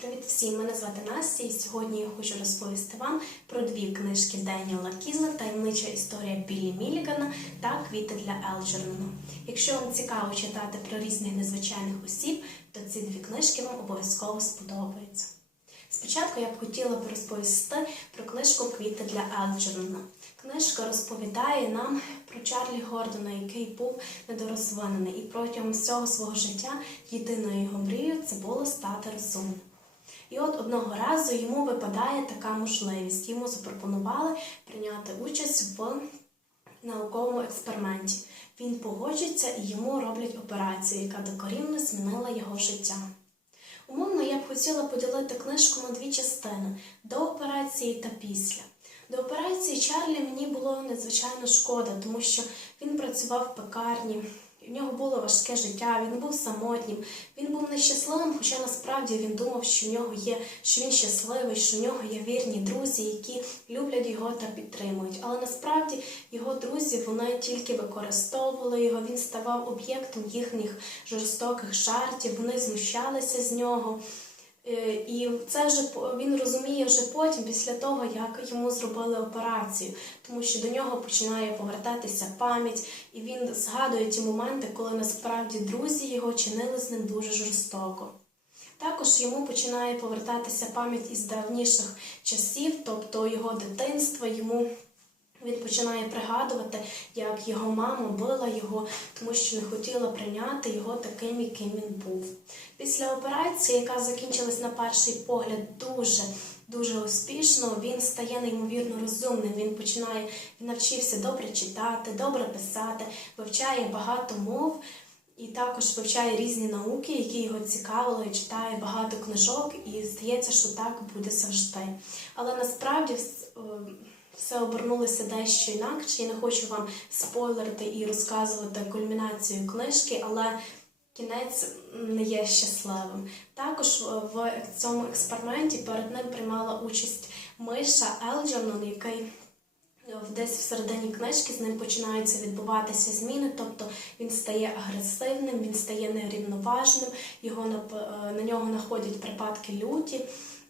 Привіт всім! Мене звати Настя, і сьогодні я хочу розповісти вам про дві книжки Деніела Кізла Таємнича історія Біллі Мілігана та Квіти для Елджернона. Якщо вам цікаво читати про різних незвичайних осіб, то ці дві книжки вам обов'язково сподобаються. Спочатку я б хотіла б розповісти про книжку Квіти для Елджернона. Книжка розповідає нам про Чарлі Гордона, який був недорозвинений, і протягом всього свого життя єдиною його мрією це було стати розумним. І от одного разу йому випадає така можливість. Йому запропонували прийняти участь в науковому експерименті. Він погоджується і йому роблять операцію, яка докорінно змінила його життя. Умовно, я б хотіла поділити книжку на дві частини до операції та після. До операції Чарлі мені було надзвичайно шкода, тому що він працював в пекарні, в нього було важке життя, він був самотнім, він був нещасливим, хоча насправді він думав, що в нього є, що він щасливий, що в нього є вірні друзі, які люблять його та підтримують. Але насправді його друзі вони тільки використовували його, він ставав об'єктом їхніх жорстоких жартів, вони знущалися з нього. Е, І це вже він розуміє вже потім, після того, як йому зробили операцію, тому що до нього починає повертатися пам'ять, і він згадує ті моменти, коли насправді друзі його чинили з ним дуже жорстоко. Також йому починає повертатися пам'ять із давніших часів, тобто його дитинства, йому він починає пригадувати, як його мама била його, тому що не хотіла прийняти його таким, яким він був. Після операції, яка закінчилась на перший погляд дуже дуже успішно, він стає неймовірно розумним. Він починає він навчився добре читати, добре писати, вивчає багато мов. І також вивчає різні науки, які його цікавили, читає багато книжок, і здається, що так буде завжди. Але насправді е, все обернулося дещо інакше. Я не хочу вам спойлерити і розказувати кульмінацію книжки, але кінець не є щасливим. Також е, в цьому експерименті перед ним приймала участь Миша Елджернон, який десь в- десь всередині книжки з ним починаються відбуватися зміни, тобто він стає агресивним, він стає нерівноважним, його нап- е, на нього находять припадки люті.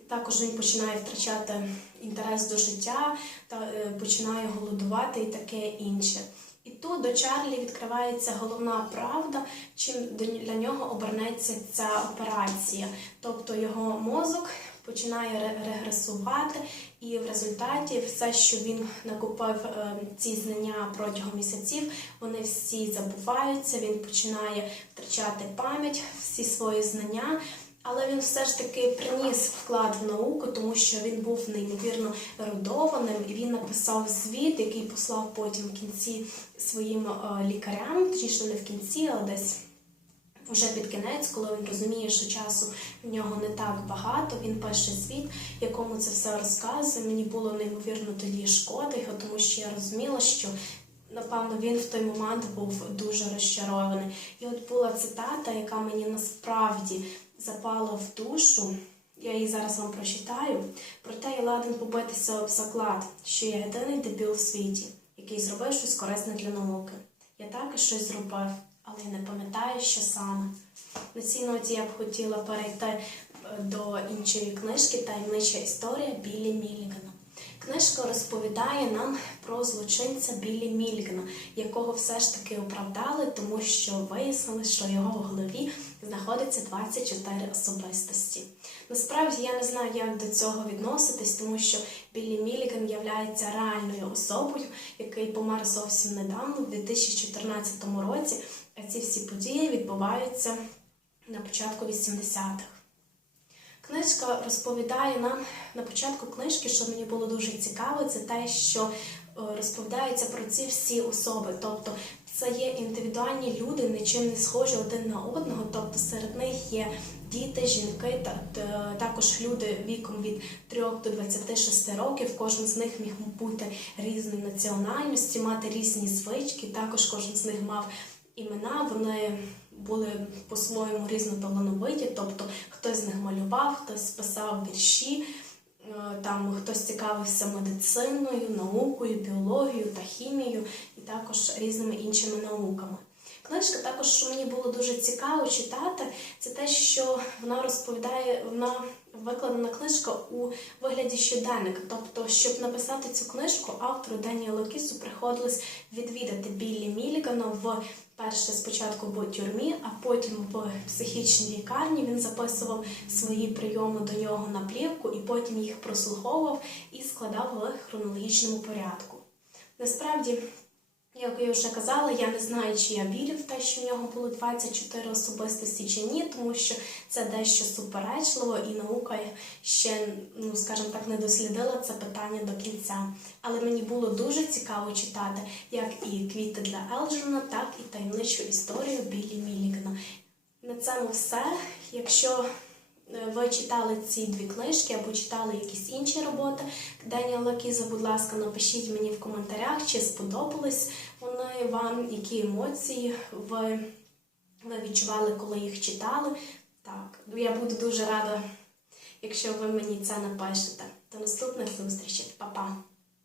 Також він починає втрачати інтерес до життя та е, починає голодувати і таке інше. І тут до Чарлі відкривається головна правда, чим для нього обернеться ця операція. Тобто його мозок починає регресувати, і в результаті все, що він накопив е, ці знання протягом місяців, вони всі забуваються. Він починає втрачати пам'ять, всі свої знання. Але він все ж таки приніс вклад в науку, тому що він був неймовірно ерудованим, і він написав звіт, який послав потім в кінці своїм е, лікарям, точніше не в кінці, але десь вже під кінець, коли він розуміє, що часу в нього не так багато, він пише звіт, якому це все розказує. Мені було неймовірно тоді шкода його, тому що я розуміла, що напевно він в той момент був дуже розчарований. І от була цитата, яка мені насправді запала в душу. Я її зараз вам прочитаю. Проте я ладен побитися об заклад, що я єдиний дебіл в світі, який зробив щось корисне для науки. Я також щось зробив, але я не пам'ятаю, що саме. На цій ноті я б хотіла перейти е, до іншої книжки Таємнича історія Білі Мілігана. Книжка розповідає нам про злочинця Білі Мілігана, якого все ж таки оправдали, тому що вияснили, що в його в голові знаходиться 24 особистості. Насправді я не знаю, як до цього відноситись, тому що Біллі Міліган є реальною особою, який помер зовсім недавно, у 2014 році. А ці всі події відбуваються на початку 80-х. Книжка розповідає нам на початку книжки, що мені було дуже цікаво, це те, що е, розповідається про ці всі особи. Тобто це є індивідуальні люди, нічим не схожі один на одного. Тобто серед них є діти, жінки та та- також люди віком від 3 до 26 років. Кожен з них міг бути різної національності, мати різні звички. Також кожен з них мав імена. Вони були по-своєму різноталановиті, тобто хтось з них малював, хтось писав вірші, е, там хтось цікавився медициною, наукою, біологією та хімією, і також різними іншими науками. Книжка також, що мені було дуже цікаво читати, це те, що вона розповідає, вона викладена книжка у вигляді щоденника. Тобто, щоб написати цю книжку, автору Деніелу Кісу приходилось відвідати Біллі Мілігана в перше спочатку в тюрмі, а потім в психічній лікарні. Він записував свої прийоми до нього на плівку і потім їх прослуховував і складав в хронологічному порядку. Насправді. Як я вже казала, я не знаю, чи я вірю в те, що в нього було 24 особистості чи ні, тому що це дещо суперечливо, і наука ще, ну скажімо так, не дослідила це питання до кінця. Але мені було дуже цікаво читати як і квіти для Елджерна, так і таємничу історію Біллі Мілігана. На цьому все. Якщо ви читали ці дві книжки або читали якісь інші роботи Деніела Кіза, будь ласка, напишіть мені в коментарях, чи сподобались вони вам, які емоції ви, ви відчували, коли їх читали. Так, я буду дуже рада, якщо ви мені це напишете. До наступних зустрічей. Па-па!